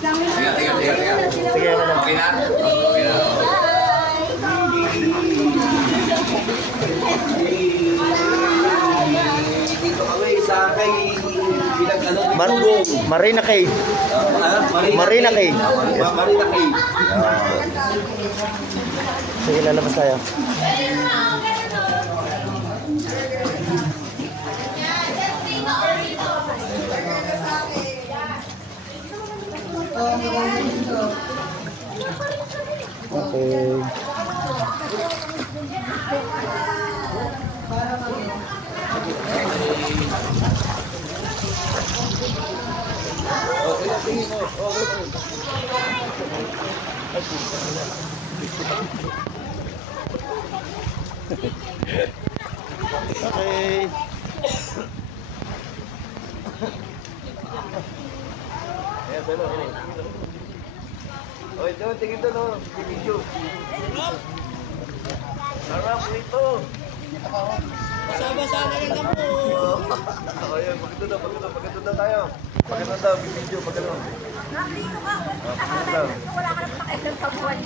Sige, ano. Okay na? Okay na. Dito kami sa kay Marina Cave. Marina Cave. Marina Cave. Sige, lalabas tayo. Okay. Okay. Oy, doon, tingin doon, oh. Video. Harap dito. Basa-basa na rin ako. Ayun, pagkatunan na tayo. Pagkatunan daw, video, pagkatunan. Nandito ka. Wala ka lang pakialam sa buwan.